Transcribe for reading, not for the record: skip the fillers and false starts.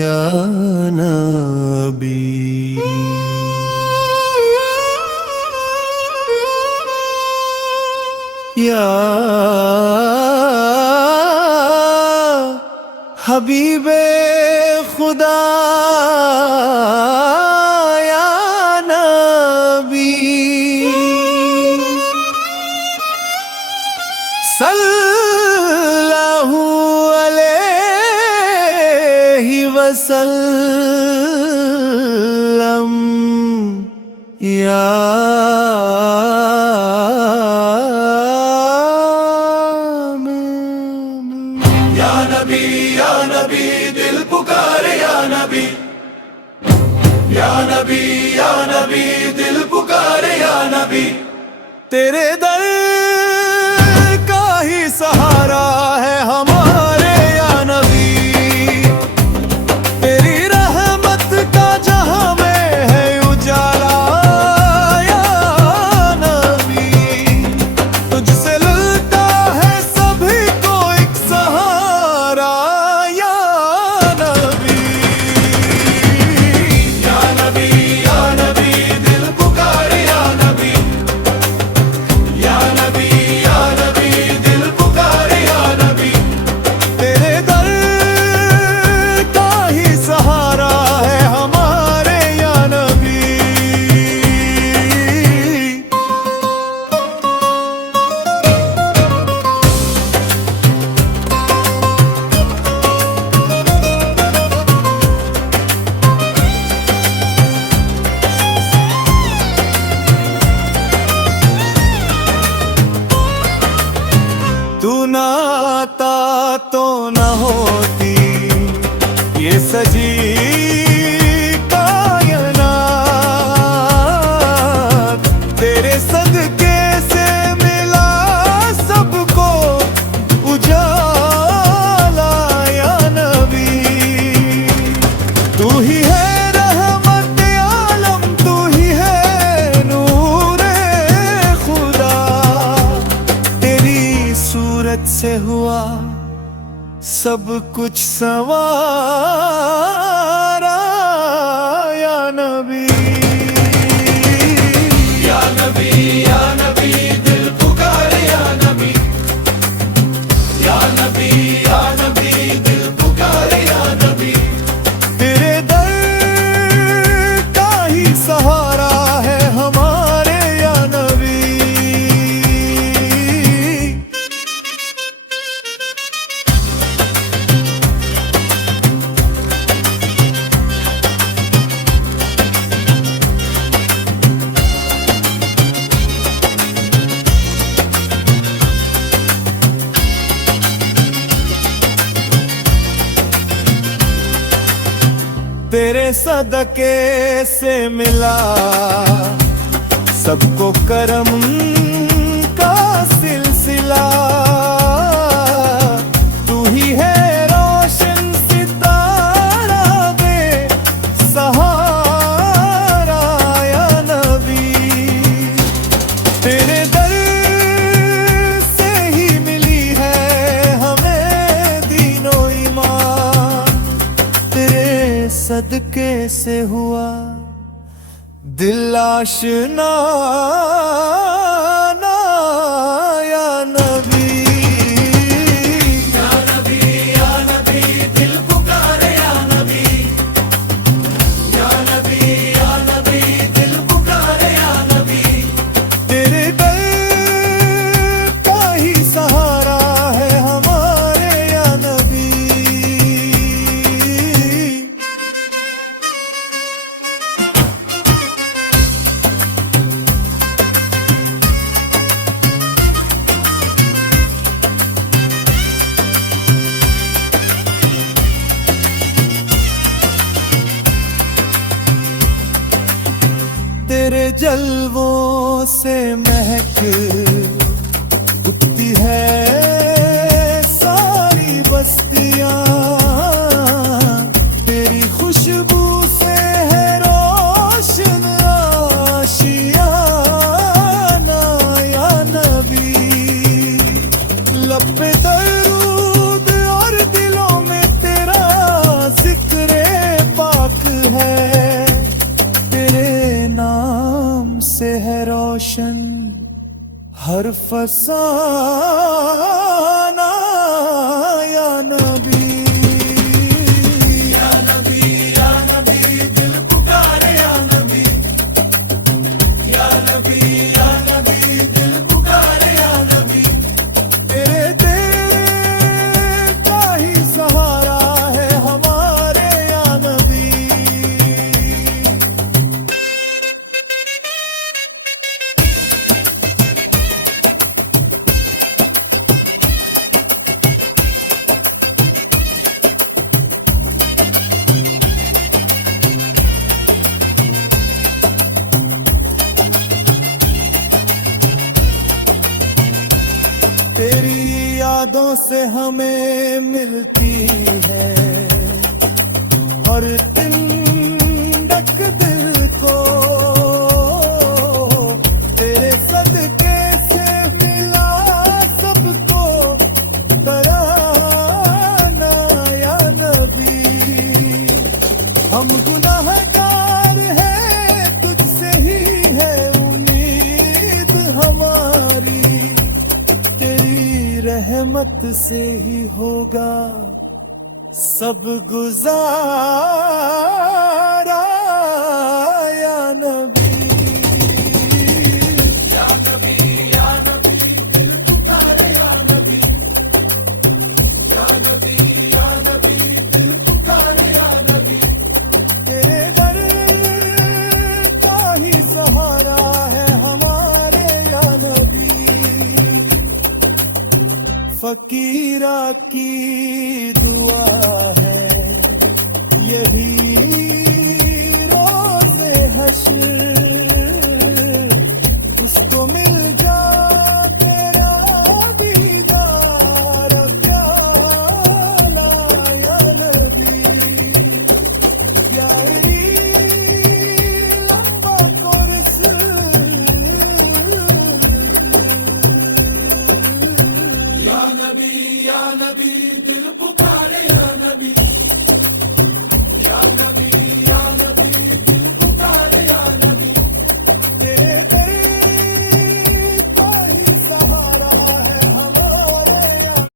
या नबी। या हबीबे खुदा या नबी, सल्लल्लाहु अलैहि वसल्लम। या नबी दिल पुकारे या नबी, या नबी या नबी दिल पुकारे या नबी। तेरे दर का ही सहारा है हमारे या नबी, तेरी रहमत का जहां में है उजाला या नबी। तुझसे मिलता है सभी को एक सहारा या नबी। या नबी दिल पुकारे या नबी, या नबी दिल पुकारे या नबी। तेरे दर का ही सहारा है हमारे या नबी। तू ना आता तो न होती ये सजी कायनात, तेरे सदके से मिला सबको उजाला या नबी। तू ही है रहमत आलम, तू ही है नूरे खुदा, तेरी सूरत से हुआ सब कुछ संवारा या नबी। या नबी दिल पुकारे या नबी, या नबी दिल पुकारे या नबी। तेरे दर का ही सहारा है हमारे या नबी। तेरे सदके से मिला सबको करम का सिलसिला, तू ही है रोशन सितारा दे सहारा या नबी। तेरे दर से ही मिली है हमें दीनो ईमान, तेरे सदके से हुआ दिल आशना या नबी। या नबी दिल पुकारे या नबी, या नबी दिल पुकारे या नबी। तेरे दर का ही सहारा है हमारे या नबी। तेरे जलवों से महक उठती है सारी बस्तियां, तेरी खुशबू से है रोशन आशियाना या नबी। लब पे दरूद और दिलों में तेरा जिक्रे पाक है। तेरे नाम से है रोशन हर फसाना या नबी। या नबी दिल पुकारे या नबी। या नबी दिल पुकारे या नबी। तेरे दिल का ही सहारा है हमारे या नबी। तेरी यादों से हमें मिलती है हर तिंदक दिल को। तेरे सदके से मिला सबको तराना या नबी। हम गुनाहगार हैं तुझसे ही है उम्मीद हमारी। तेरी रहमत से ही होगा सब गुजारा या नबी। या नबी दिल पुकारे या नबी। या नबी दिल पुकारे या नबी। तेरे दर का ही सहारा है हमारे या नबी। फकीरा की दुआ है यही रोज़े हश्र। उसको मिल जा तेरा दीदार प्याला या नबी। प्यारी लंबा कोर्स या नबी दिल पुकारे